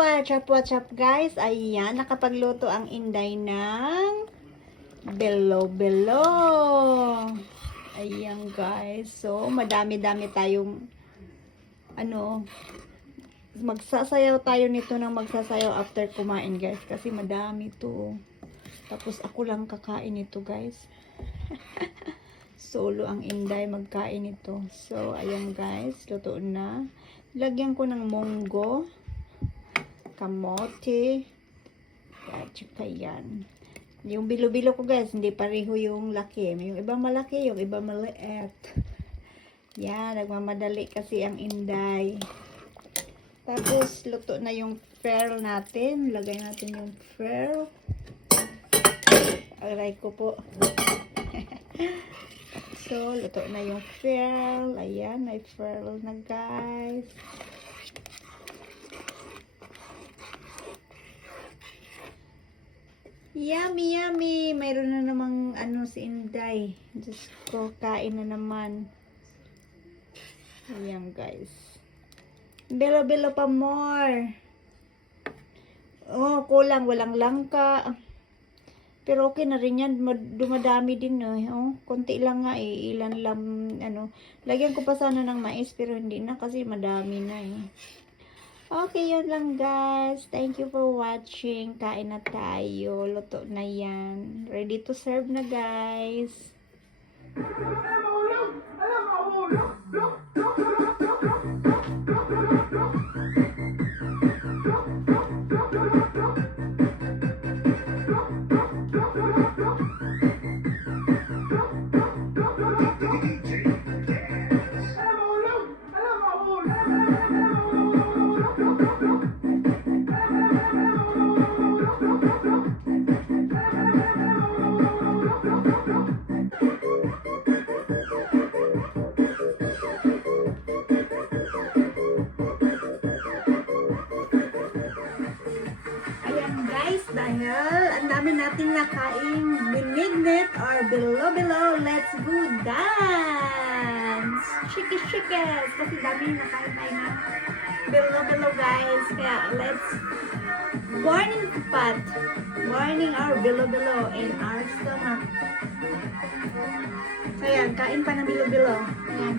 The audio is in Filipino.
what's up guys? Ayan, nakapagluto ang Inday ng Bilo-bilo. Ayan guys. So, madami-dami tayong magsasayaw tayo nito ng magsasayaw after kumain guys. Kasi madami to. Tapos ako lang kakain ito guys. Solo ang Inday magkain ito. So, ayan guys. Luto na. Lagyan ko ng munggo, kamote, at saka yan. Yung bilo-bilo ko guys, hindi pareho yung laki. Yung iba malaki, yung iba maliit. Yan, nagmamadali kasi ang Inday. Tapos, luto na yung pearl natin. Lagay natin yung pearl. Aray ko po. So, luto na yung pearl. Ayan, may pearl na guys. Yummy, yummy. Mayroon na namang si Inday. Diyos ko, kain na naman. Ayan guys. Bilo-bilo pa more. Oh, kulang. Walang langka. Pero okay na rin yan. Dumadami din oh. Konti lang nga Ilan lang Lagyan ko pa sana ng mais pero hindi na kasi madami na Okay, yun lang guys. Thank you for watching. Kain na tayo. Luto na yan. Ready to serve na guys. Dahil ang dami nating nakain binignit or bilo-bilo, let's go dance! Shiki-shikes! Kasi dami nakain tayo na bilo-bilo guys. Kaya let's morning pot. Morning our bilo-bilo in our stomach. So yan, kain pa ng bilo-bilo. Yan.